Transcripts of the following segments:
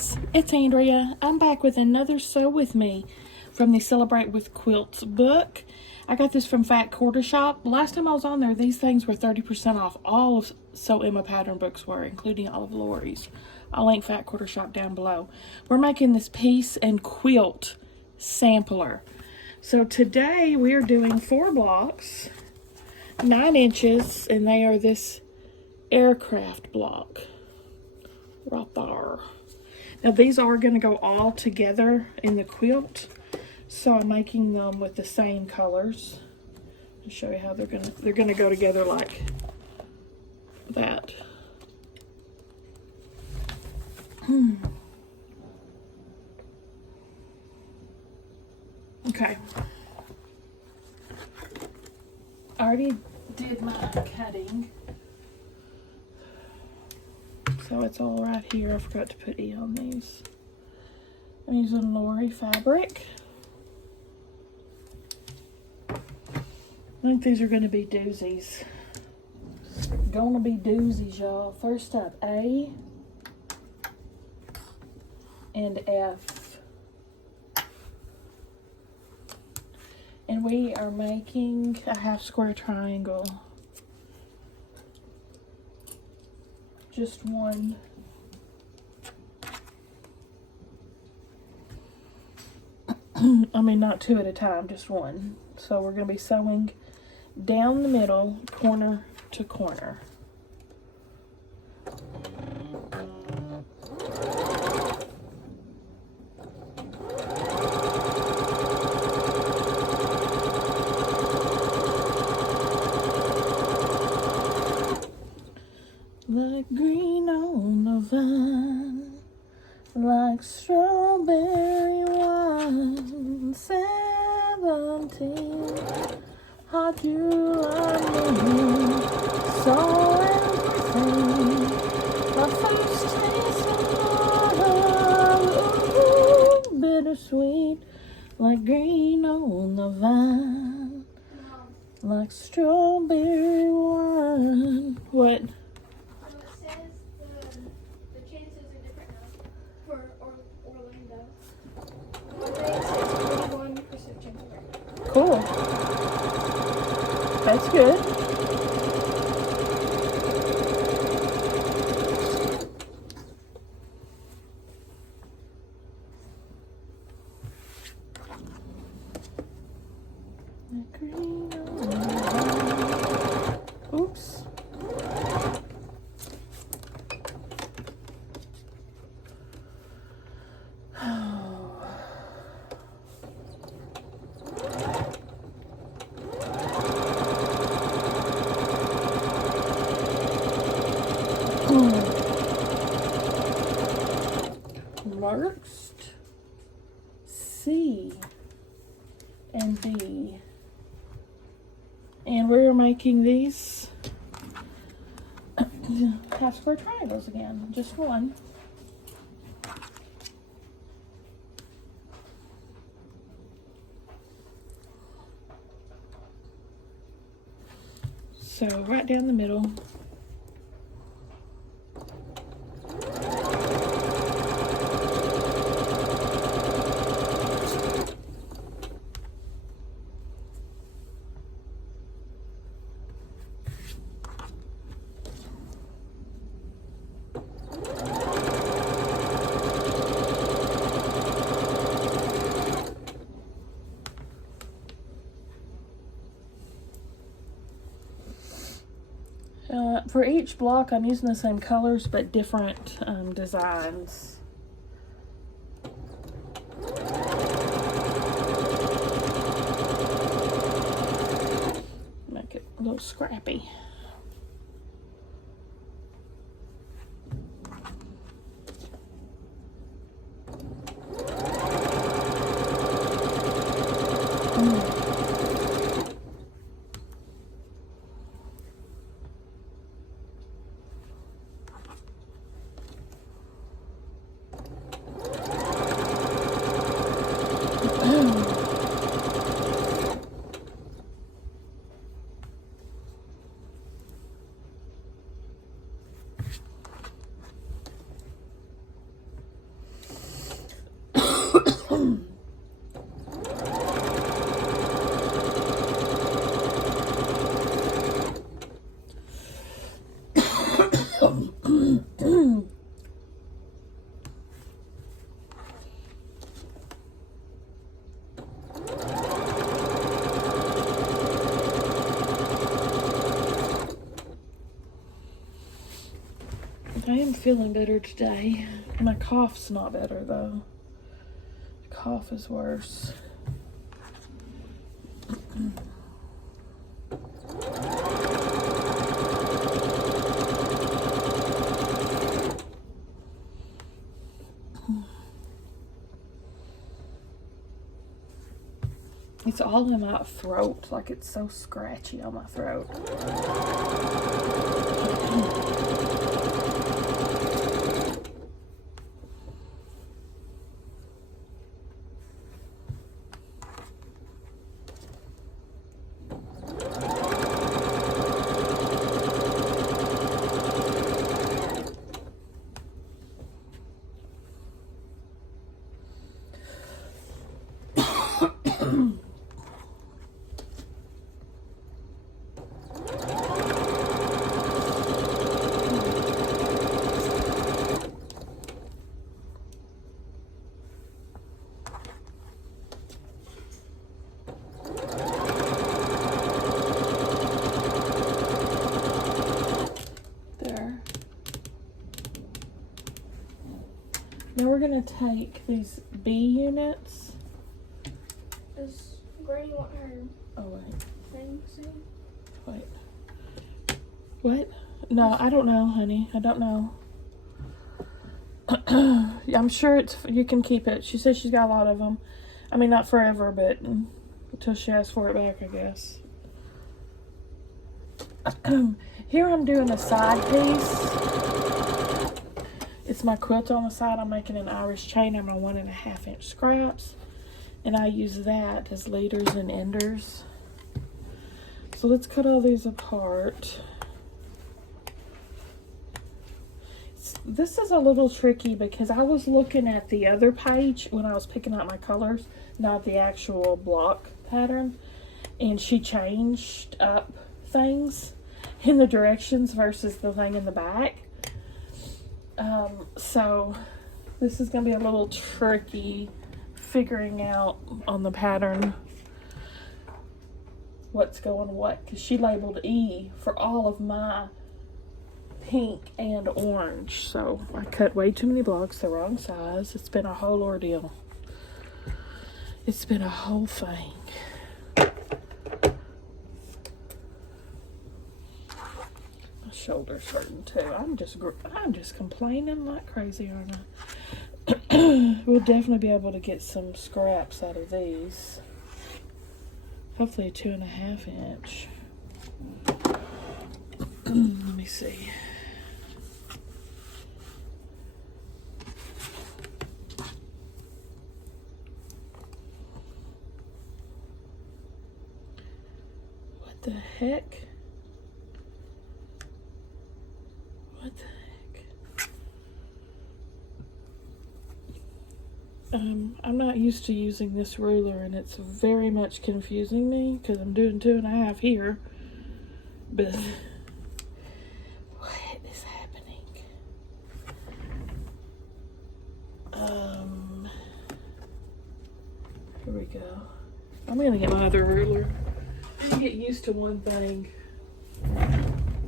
guys, it's Andrea. I'm back with another Sew With Me from the Celebrate with Quilts book. I got this from Fat Quarter Shop. Last time I was on there, these things were 30% off. All of Sew Emma pattern books were, including all of Lori's. I'll link Fat Quarter Shop down below. We're making this piece and quilt sampler. So today we are doing 4 blocks, 9 inches, and they are this aircraft block right there. Now these are going to go all together in the quilt, so I'm making them with the same colors. I'll show you how they're gonna go together like that. Okay. I already did my cutting. So it's all right here. I forgot to put E on these. I'm using Lori fabric. I think these are going to be doozies. Gonna be doozies, y'all. First up, A and F. And we are making a half square triangle. Just one. I mean, not 2 at a time, just one. So we're going to be sewing down the middle, corner to corner. Like green on the vine, like strawberry wine, 17, hot July morning, saw everything, my first taste of love, ooh, bittersweet, like green on the vine, like strawberry wine. What? Cool. That's good. Oops. Next, C and B, and we're making these half square triangles again, just one. So right down the middle. For each block, I'm using the same colors, but different designs. Make it a little scrappy. I am feeling better today. My cough's not better though. The cough is worse. It's all in my throat, like it's so scratchy on my throat. Now we're going to take these B units. Does Granny want her thing soon? Wait. What? No, I don't know, honey. I don't know. I'm sure you can keep it. She says she's got a lot of them. I mean, not forever, but until she asks for it back, I guess. Here I'm doing a side piece. It's my quilt on the side. I'm making an Irish chain. I'm on 1.5 inch scraps. And I use that as leaders and enders. So let's cut all these apart. This is a little tricky because I was looking at the other page when I was picking out my colors, not the actual block pattern. And she changed up things in the directions versus the thing in the back. So this is going to be a little tricky figuring out on the pattern what's going what, because she labeled E for all of my pink and orange. So I cut way too many blocks the wrong size. It's been a whole ordeal. It's been a whole thing. Shoulders hurting too. I'm just complaining like crazy, aren't I? We'll definitely be able to get some scraps out of these. Hopefully a 2.5 inch. Let me see. What the heck? What the heck? I'm not used to using this ruler and it's very much confusing me because I'm doing 2.5 here. But what is happening? Here we go. I'm gonna get my other ruler. I get used to one thing.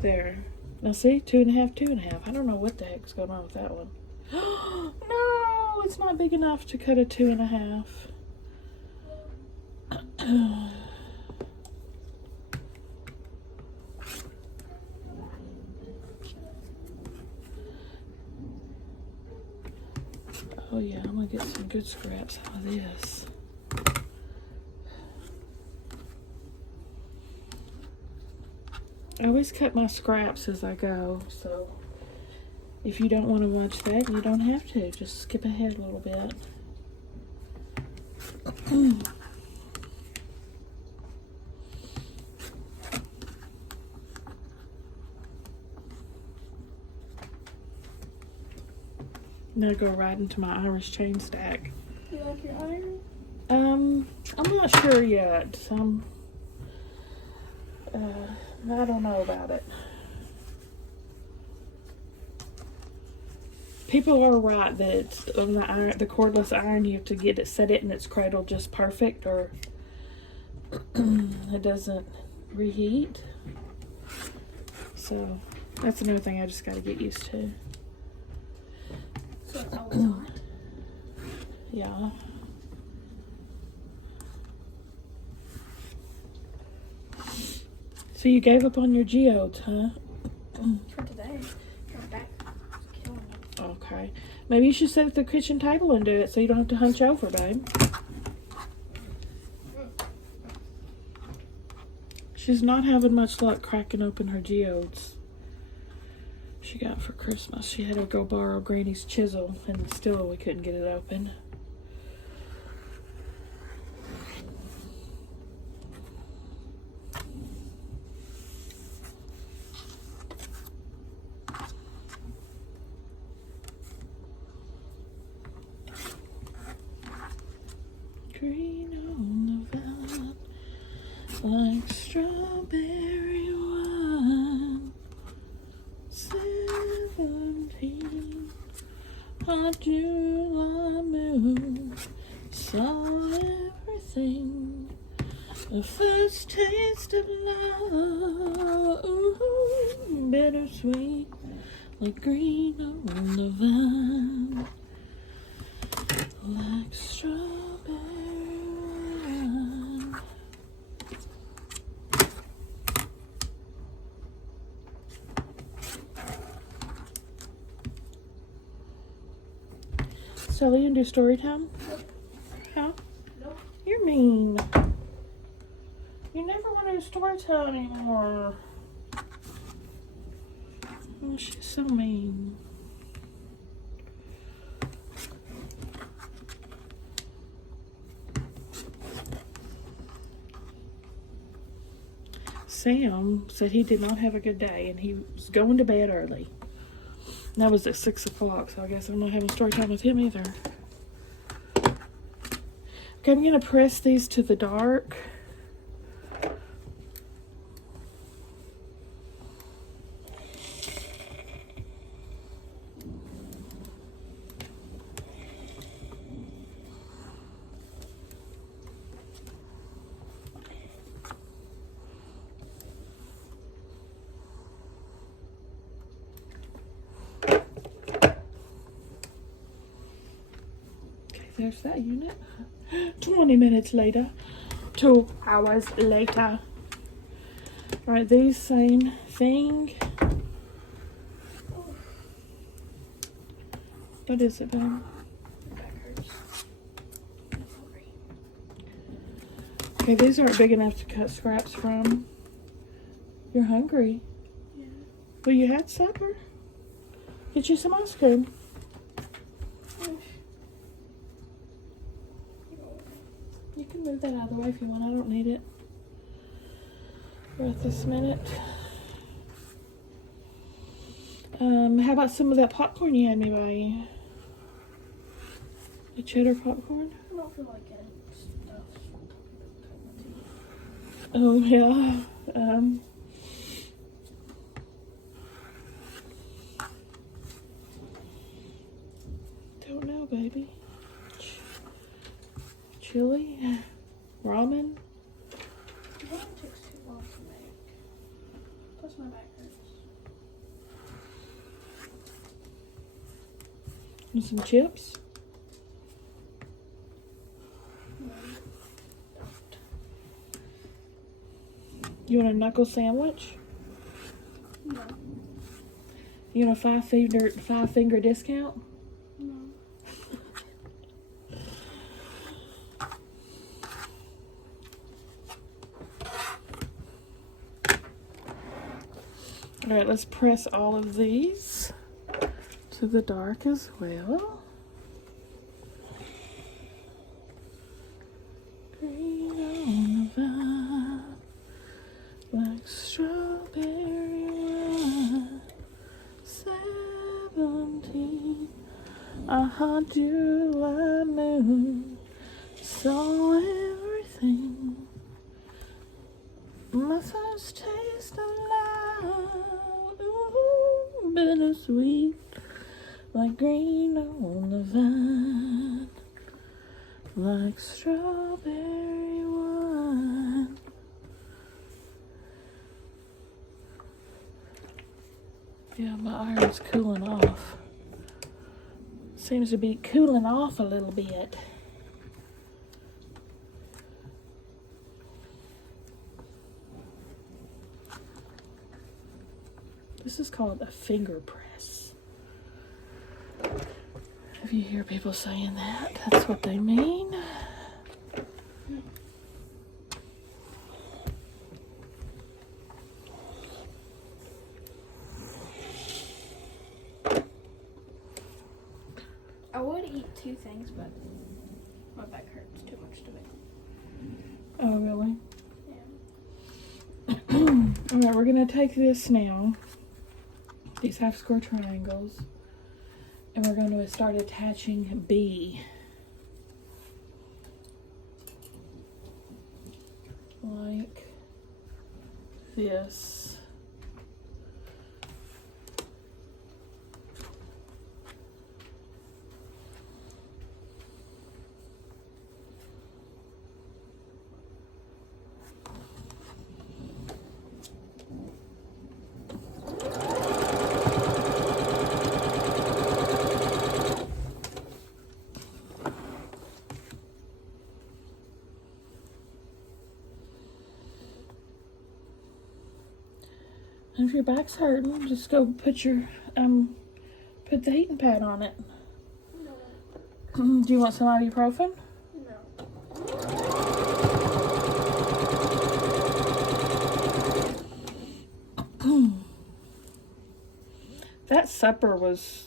There. Now see, 2.5, 2.5. I don't know what the heck's going on with that one. No, it's not big enough to cut a 2.5. Oh yeah, I'm gonna get some good scraps out of this. I always cut my scraps as I go, so if you don't want to watch that, you don't have to. Just skip ahead a little bit. Now go right into my Irish chain stack. You like your iron? I'm not sure yet. I don't know about it. People are right that it's on the cordless iron, you have to get it, set it in its cradle just perfect, or it doesn't reheat. So that's another thing I just got to get used to. So it's always hot. Yeah. So you gave up on your geodes, huh? For today. My back is killing me. Okay. Maybe you should sit at the kitchen table and do it so you don't have to hunch over, babe. She's not having much luck cracking open her geodes she got for Christmas. She had to go borrow Granny's chisel, and still we couldn't get it open. Green on the vine, like strawberry wine. 17, hot July moon, saw everything. The first taste of love, ooh, bittersweet, like green on the vine, like strawberry wine. Sally, you do story time? Huh? Nope. You're mean. You never want to do story time anymore. Oh, she's so mean. Sam said he did not have a good day and he was going to bed early. And that was at 6 o'clock, so I guess I'm not having story time with him either. Okay, I'm going to press these to the dark. There's that unit. 20 minutes later. 2 hours later. Alright, these same thing. What is it, babe? My back hurts. I'm hungry. Okay, these aren't big enough to cut scraps from. You're hungry? Yeah. Well, you had supper. Get you some ice cream. You can move that out of the way if you want. I don't need it right this minute. How about some of that popcorn you had me buy? The cheddar popcorn? I don't feel like getting stuff. Oh, yeah. Don't know, baby. Chili? Ramen? The ramen takes too long to make. Plus my back hurts. And some chips? No. You want a knuckle sandwich? No. You want a five finger discount? No. All right, let's press all of these to the dark as well. Green on the vine, like strawberry wine. 17, a hot July moon, saw everything. My first taste of love, ooh, bittersweet, like green on the vine, like strawberry wine. Yeah, my iron's cooling off. Seems to be cooling off a little bit. This is called a finger press. If you hear people saying that, that's what they mean. I would eat 2 things, but my back hurts too much to me. Oh, really? Yeah. Alright, we're going to take this now, these half square triangles, and we're going to start attaching B. Like this. And if your back's hurting, just go put your put the heating pad on it. No. Do you want some ibuprofen? No. That supper was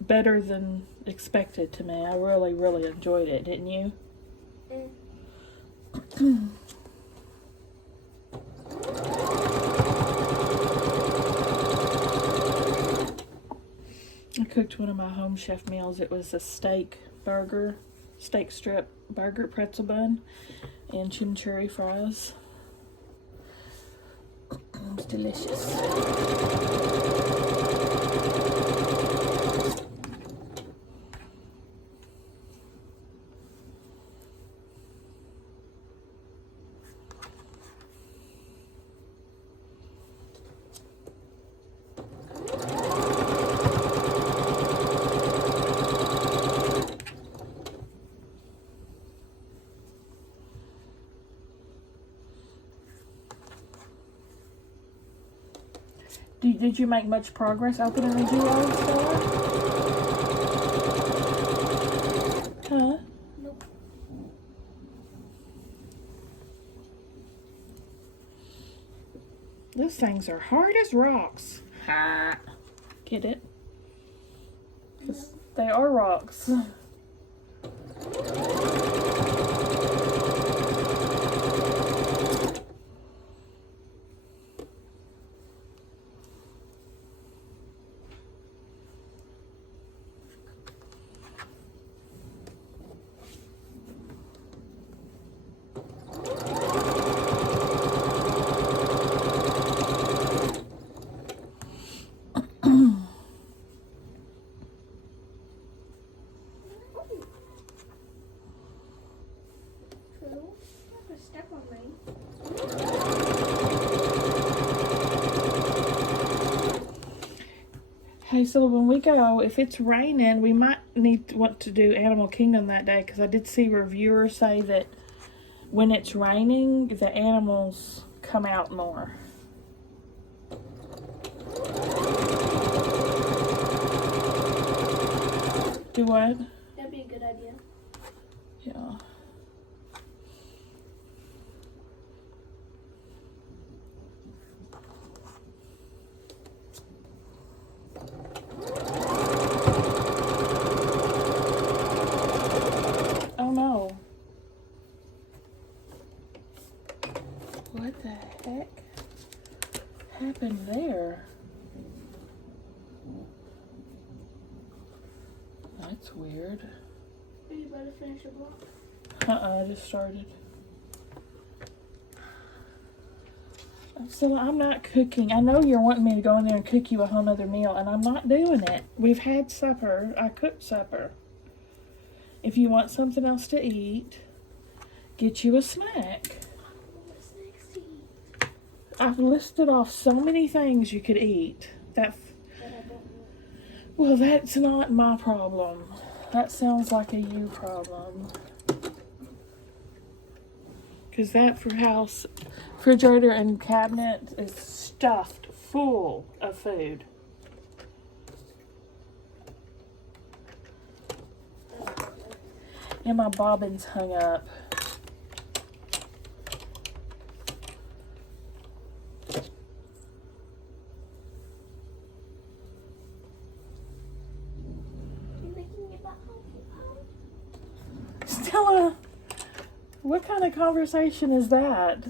better than expected to me. I really, really enjoyed it, didn't you? I cooked one of my home chef meals. It was a steak strip burger, pretzel bun, and chimichurri fries. It was delicious. Did you make much progress opening the jewelry store? Huh? Nope. Those things are hard as rocks. Ha! Get it? 'Cause they are rocks. Step on me. Hey, so when we go, if it's raining, we might want to do Animal Kingdom that day, because I did see reviewers say that when it's raining, the animals come out more. Do what? That'd be a good idea. Yeah. Oh no. What the heck happened there? That's weird. Are you about to finish your block? I just started. So I'm not cooking. I know you're wanting me to go in there and cook you a whole nother meal, and I'm not doing it. We've had supper. I cooked supper. If you want something else to eat, get you a snack. What's next to eat? I've listed off so many things you could eat. That I don't know. Well, that's not my problem. That sounds like a you problem. Because that for house, refrigerator and cabinet is stuffed full of food. And my bobbin's hung up. Stella, what kind of conversation is that?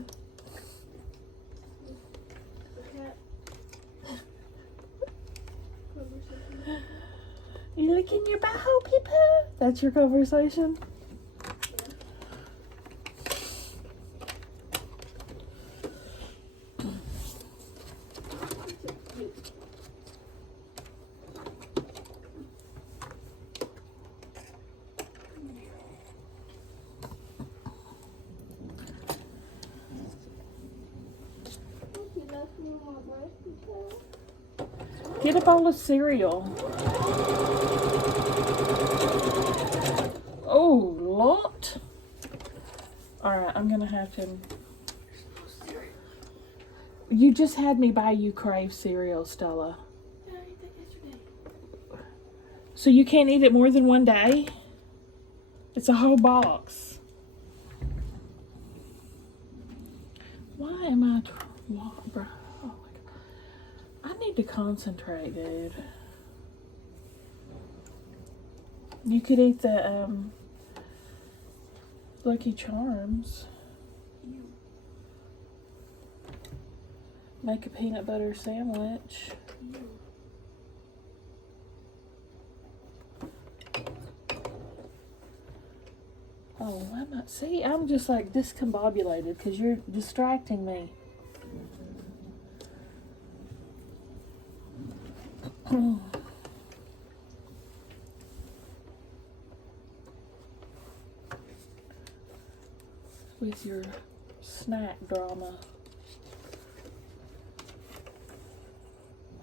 You licking your butthole, Pippa? That's your conversation? Get a bowl of cereal. Oh, lot. Alright, I'm gonna have to. You just had me buy you Crave cereal, Stella. Yeah, I ate that yesterday. So you can't eat it more than one day? It's a whole box. Why am I... Bro? Oh my God. I need to concentrate, dude. You could eat the Lucky Charms. Make a peanut butter sandwich. Oh, I'm not. See, I'm just like discombobulated because you're distracting me. With your snack drama.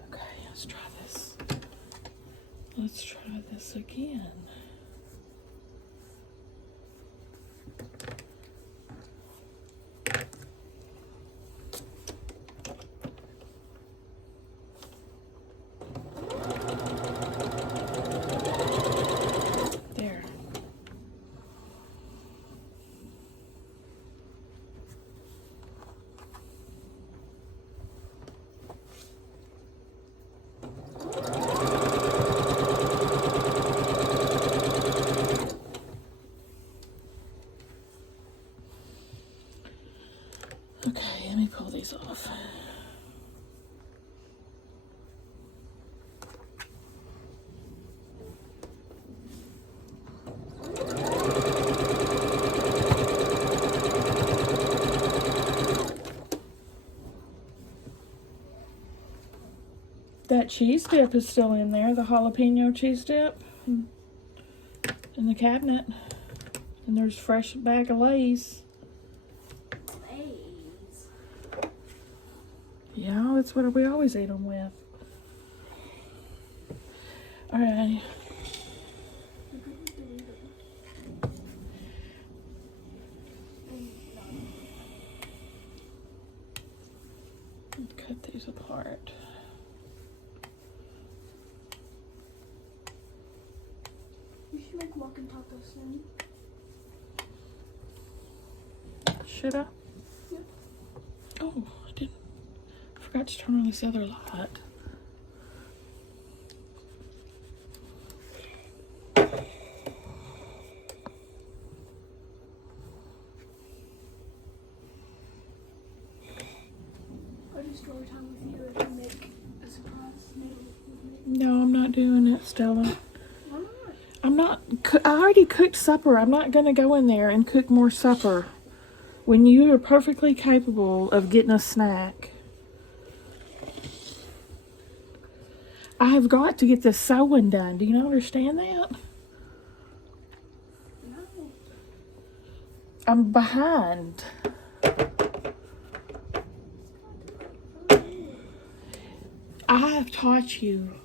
Okay, let's try this. Let's try this again. There. Okay, let me pull these off. That cheese dip is still in there, the jalapeno cheese dip in the cabinet. And there's fresh bag of Lay's. Lay's. Yeah, that's what we always eat them with. Alright. Cut these apart. We should make walking tacos soon. Should I? Yep. Oh, I didn't. I forgot to turn on this other light. I'll do story time with you and make a surprise meal with me. No, I'm not doing it, Stella. Why not? I'm not. I already cooked supper. I'm not going to go in there and cook more supper when you are perfectly capable of getting a snack. I have got to get this sewing done. Do you not understand that? No. I'm behind. I have taught you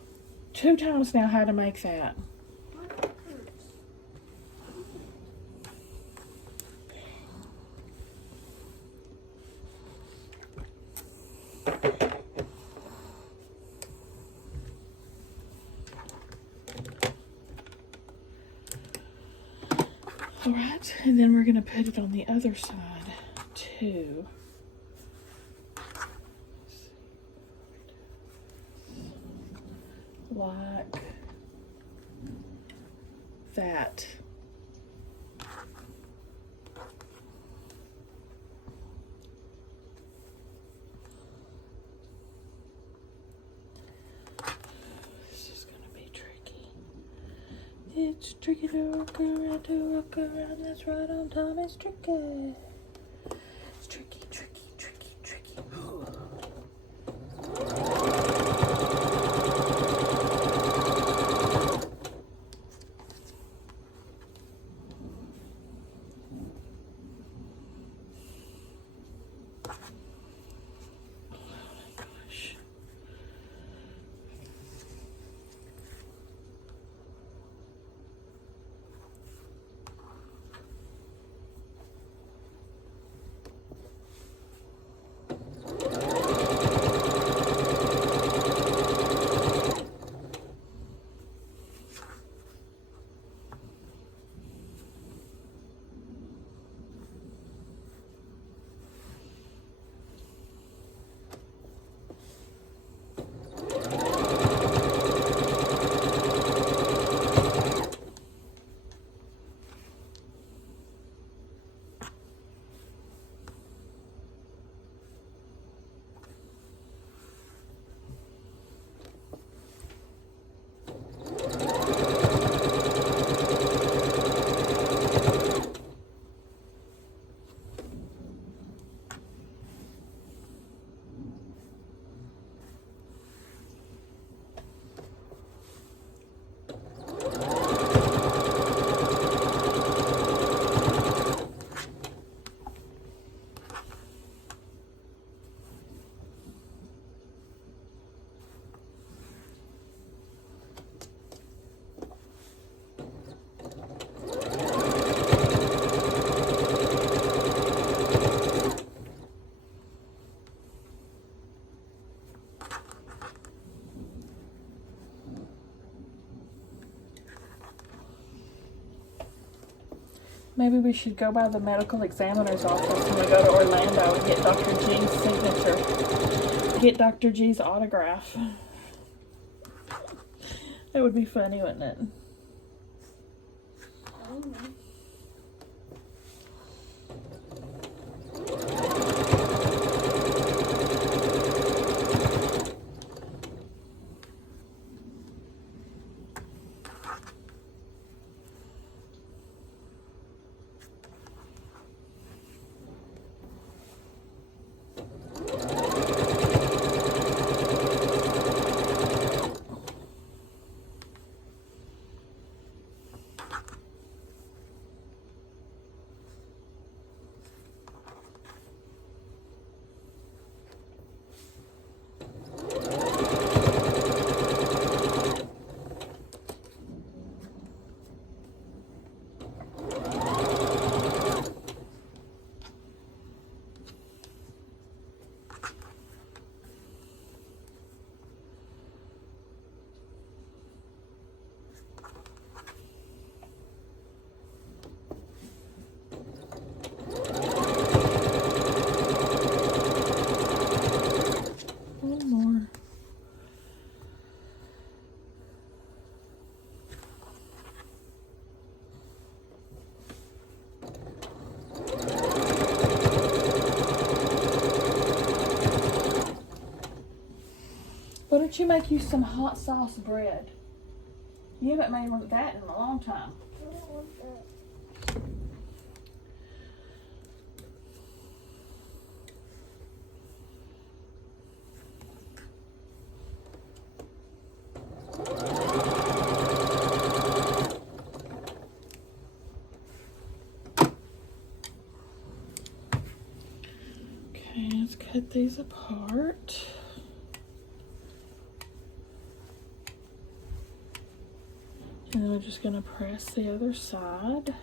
2 times now how to make that. My back hurts. All right, and then we're going to put it on the other side too. Like that. This is going to be tricky. It's tricky to rock around, that's right on time, it's tricky. It's tricky, tricky, tricky, tricky. Maybe we should go by the medical examiner's office when we go to Orlando and get Dr. G's signature. Get Dr. G's autograph. That would be funny, wouldn't it? I don't know. Why don't you make you some hot sauce bread? You haven't made like that in a long time. I don't want that. Okay, let's cut these apart. And then we're just going to press the other side.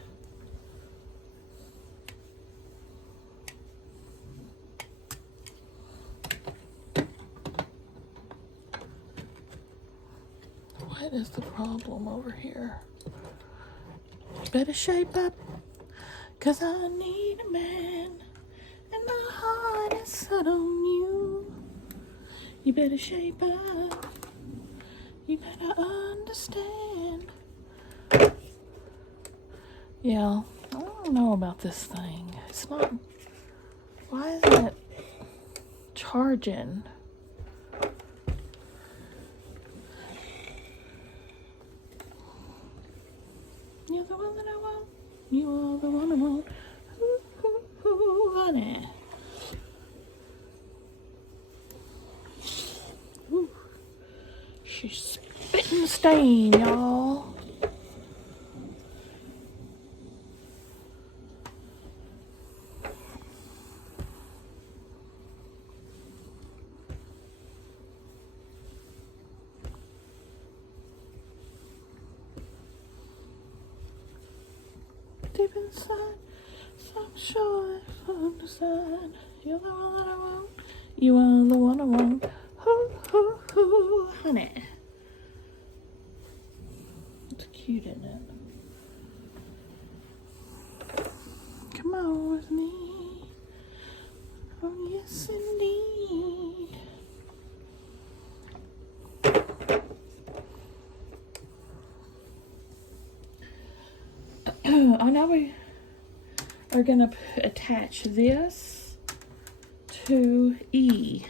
What is the problem over here? Better shape up. 'Cause I need a man, and my heart is set on you. You better shape up. You better understand. Yeah, I don't know about this thing. It's not. Why isn't it charging? You're the one that I want. You are the one I want. Ooh, ooh, ooh, honey. Ooh. She's spitting stain, y'all. Deep inside, so I'm sure from the side. You're the one that I want. You are the one I want. Ooh, ooh, ooh, honey. It's cute, isn't it? Come on with me. Oh, yes, indeed. Oh, now we are going to attach this to E.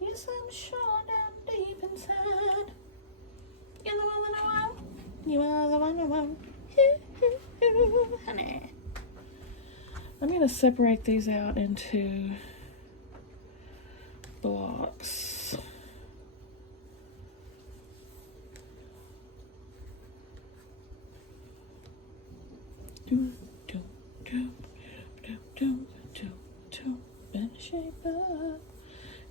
Yes, I'm sure down deep inside. You're the one that I want. You are the one I want. Honey. I'm going to separate these out into blocks. Better shape up,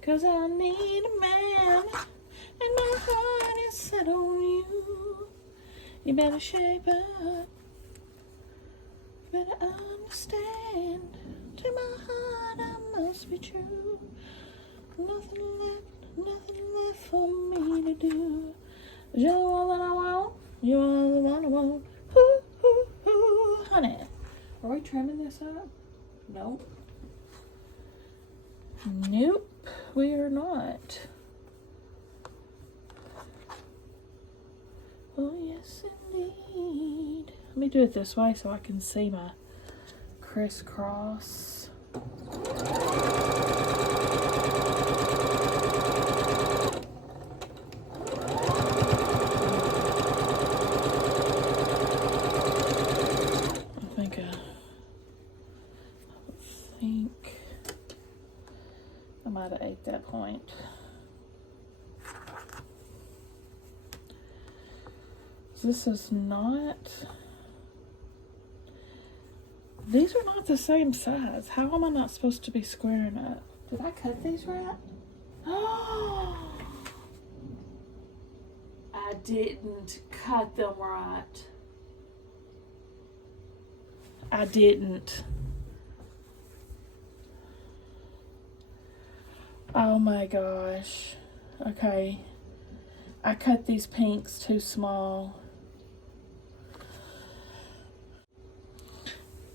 'cause I need a man, and my heart is set on you. You better shape up, better understand. To my heart I must be true. Nothing left for me to do. You're the one that I want. You're the one I want. Ooh, ooh, ooh, honey. Are we trimming this up? Nope. Nope, we are not. Oh, yes, indeed. Let me do it this way so I can see my crisscross. I might have ate that point. This is not, these are not the same size. How am I not supposed to be squaring up? Did I cut these right? Oh, I didn't cut them right. I didn't. Oh my gosh. Okay. I cut these pinks too small.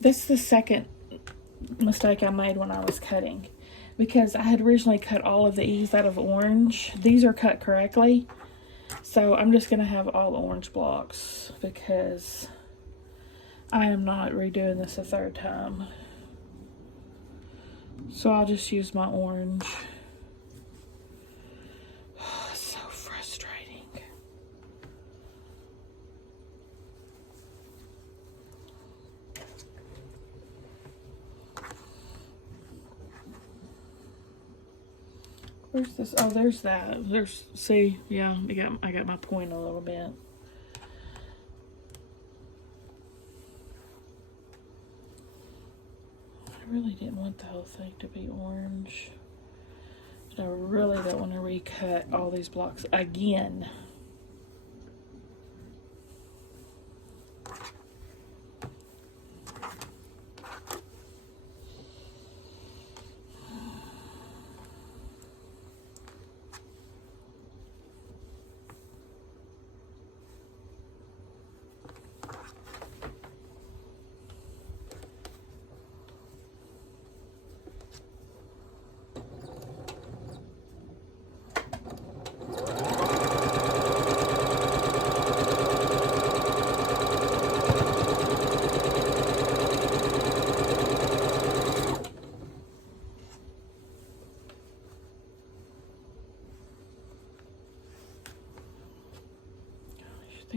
This is the second mistake I made when I was cutting, because I had originally cut all of these out of orange. These are cut correctly, so I'm just going to have all orange blocks because I am not redoing this a third time. So I'll just use my orange. So frustrating. Where's this? Oh, there's that. There's, see, yeah, I got my point a little bit. I really didn't want the whole thing to be orange. But I really don't want to recut all these blocks again.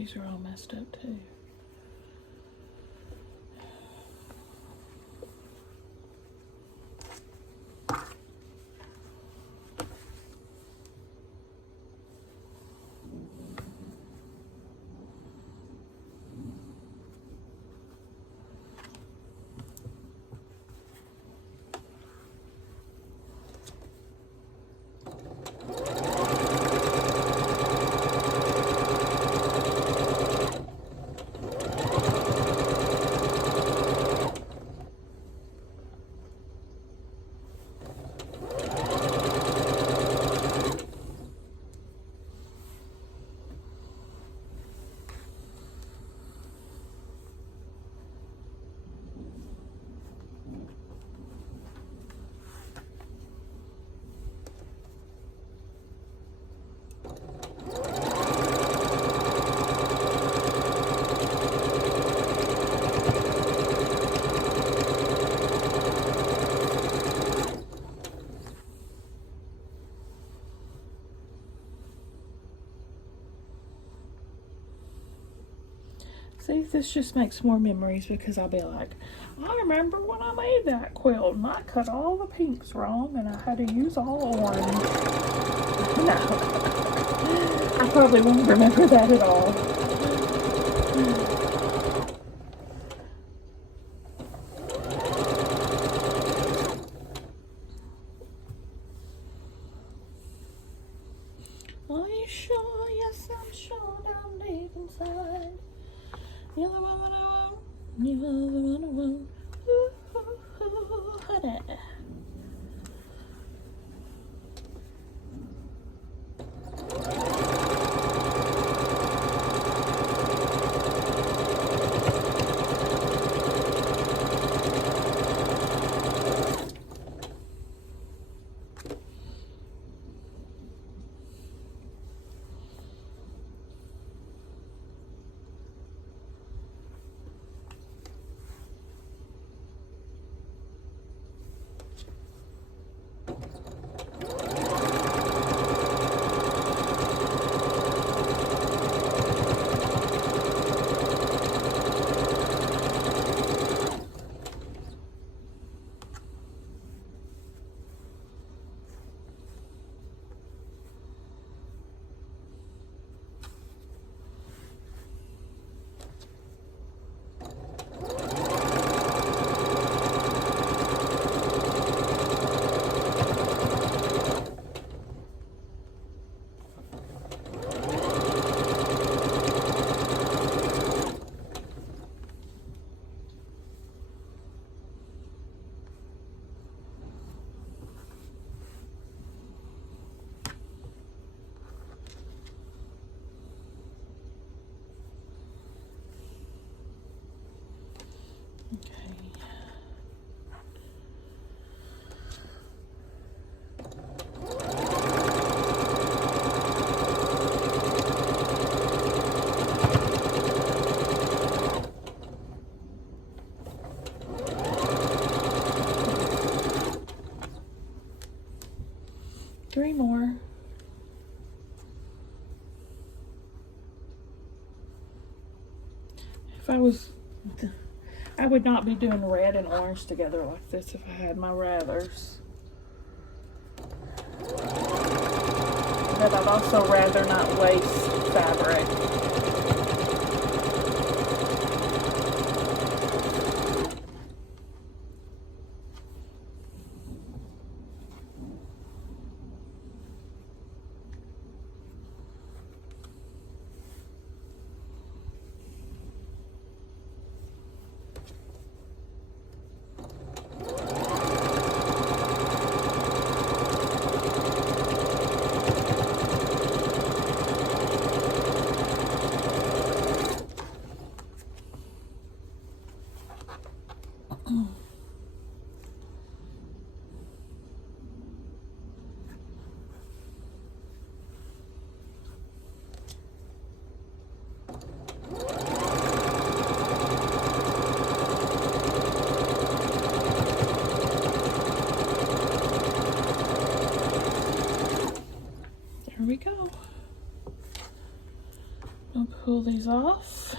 These are all messed up too. See, this just makes more memories because I'll be like, I remember when I made that quilt and I cut all the pinks wrong and I had to use all orange. No, I probably won't remember that at all. Are you sure? Yes, I'm sure down deep inside. You're the one I want. You're the one I want. Ooh, ooh, ooh, honey. Three more. If I would not be doing red and orange together like this if I had my rathers. But I'd also rather not waste fabric. There we go. I'll pull these off.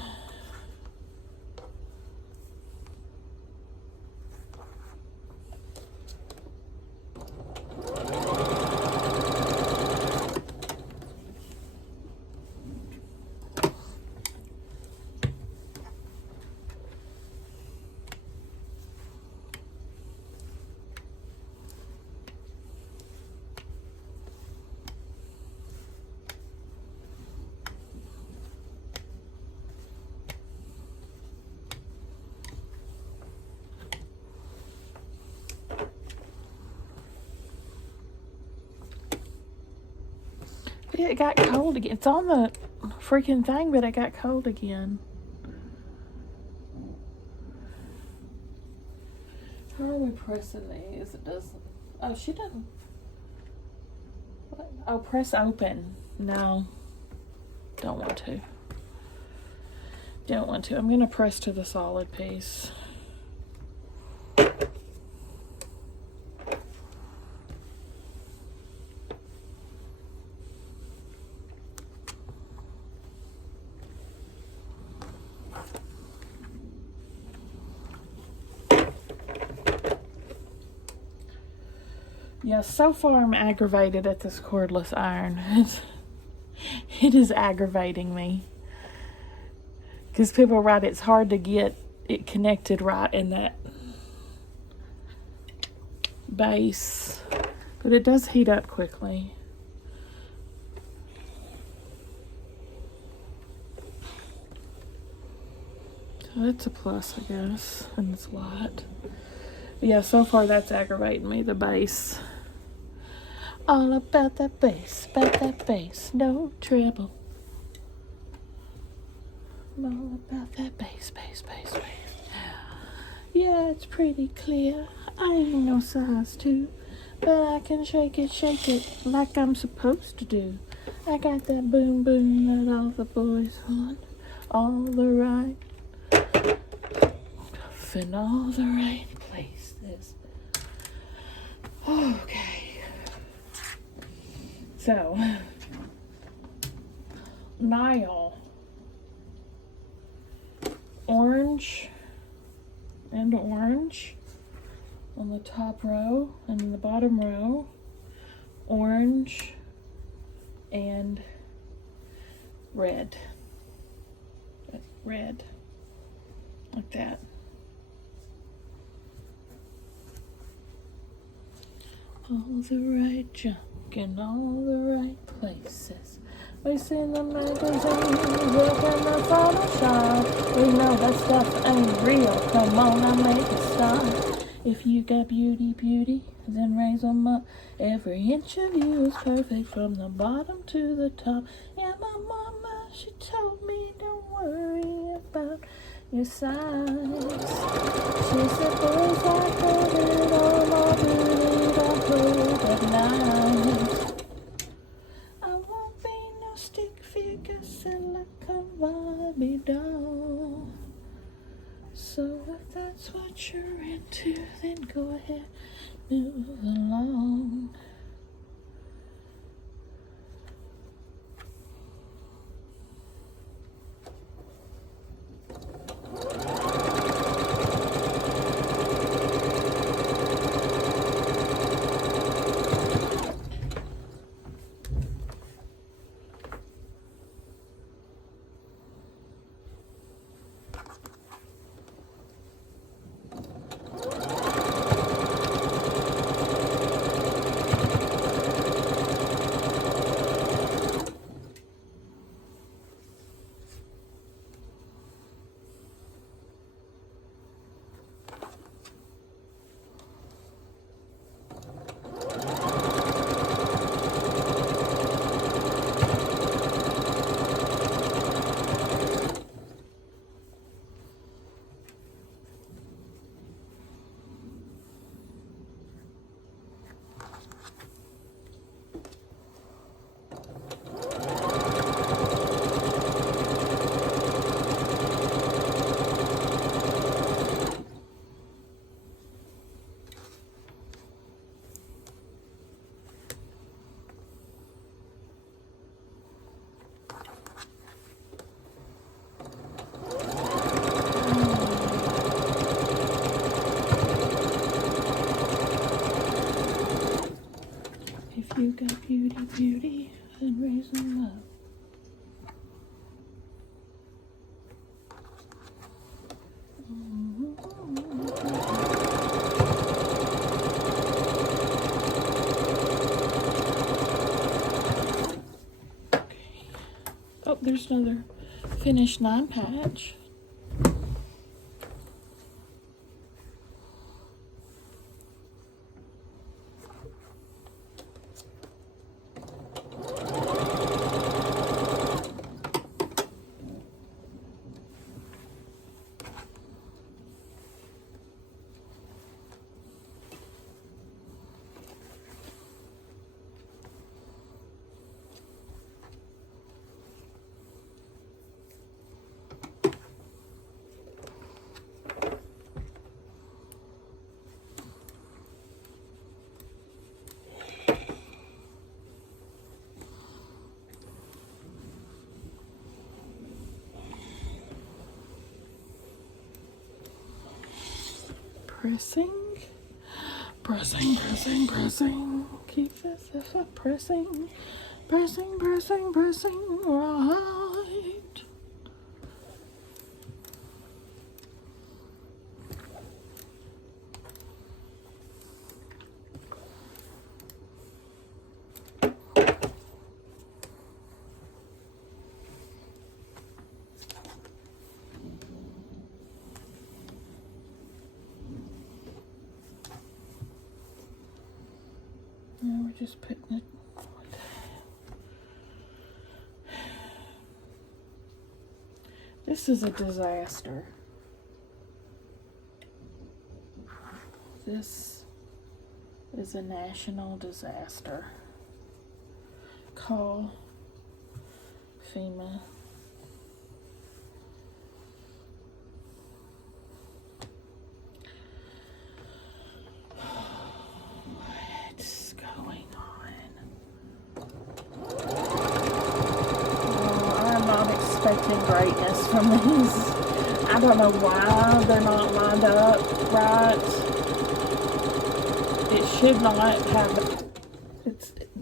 It got cold again. It's on the freaking thing, but it got cold again. How are we pressing these? It doesn't. Oh, she doesn't. What? Oh, press open. No. Don't want to. Don't want to. I'm going to press to the solid piece. Yeah, so far I'm aggravated at this cordless iron. It is aggravating me. Because people write it's hard to get it connected right in that base. But it does heat up quickly. So that's a plus, I guess. And it's light. But yeah, so far that's aggravating me, the base. All about that bass, no trouble. All about that bass. Yeah, it's pretty clear. I ain't no size 2, but I can shake it like I'm supposed to do. I got that boom that all the boys want, all the right stuff in all the right places. Okay. So, Nile, orange and orange on the top row, and in the bottom row, orange and red, like that. All the right junk in all the right places. We see the magazines, look in the Photoshop. We know that stuff ain't real. Come on, I make a stop. If you got beauty, then raise 'em up. Every inch of you is perfect from the bottom to the top. Yeah, my mama, she told me don't worry about your size. She said, boys like it all my beauty don't prove at night. I won't be no stick figure silicone Barbie doll. So if that's what you're into, then go ahead, move along. If you got beauty, beauty, then raise them up. Okay. Oh, there's another finished 9 patch. Pressing, pressing, pressing, pressing. Keep this up, pressing, pressing, pressing, pressing. Right. Now we're just putting it. This is a disaster. This is a national disaster. Call FEMA. What's going on? Oh, I'm not expecting greatness from these. I don't know why they're not lined up right. It should not have.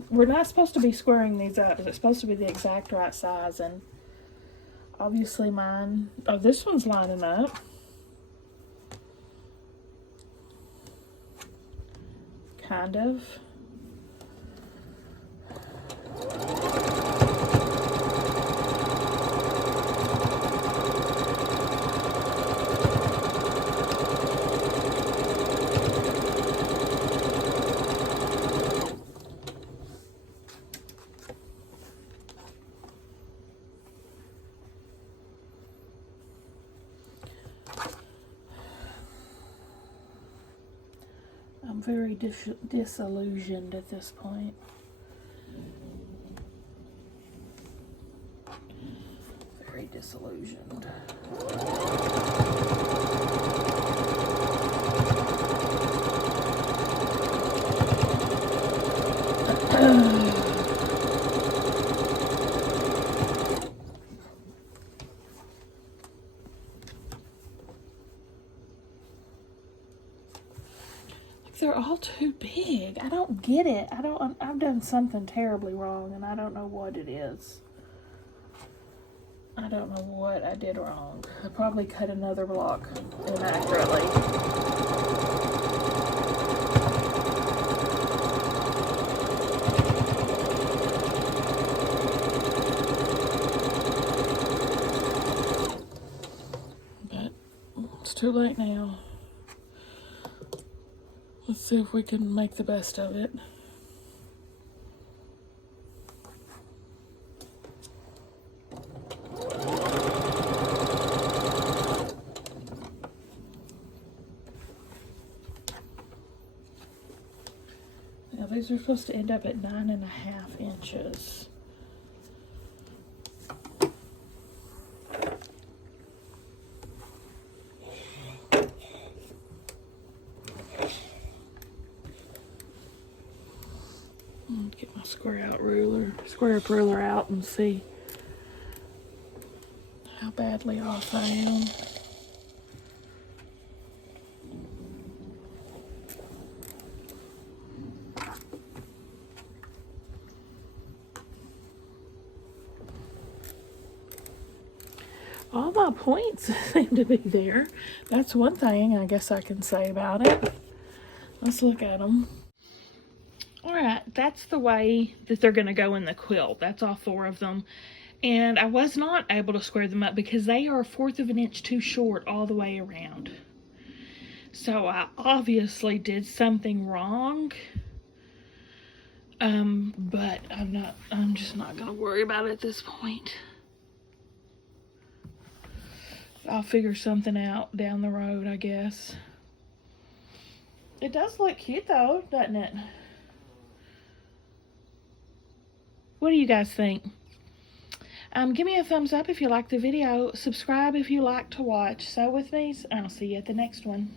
We're not supposed to be squaring these up. It's supposed to be the exact right size, and obviously mine. Oh, this one's lining up. Kind of. I'm very disillusioned at this point. Very disillusioned. They're all too big. I don't get it. I've done something terribly wrong, and I don't know what it is. I don't know what I did wrong. I probably cut another block inaccurately. But it's too late now. Let's see if we can make the best of it. Now these are supposed to end up at 9.5 inches. Get my square up ruler out and see how badly off I am. All my points seem to be there. That's one thing I guess I can say about it. Let's look at them. Alright, that's the way that they're going to go in the quilt. That's all 4 of them. And I was not able to square them up because they are 1/4 of an inch too short all the way around. So I obviously did something wrong. But I'm just not going to worry about it at this point. I'll figure something out down the road, I guess. It does look cute though, doesn't it? What do you guys think? Give me a thumbs up if you liked the video. Subscribe if you like to watch. Sew with me. I'll see you at the next one.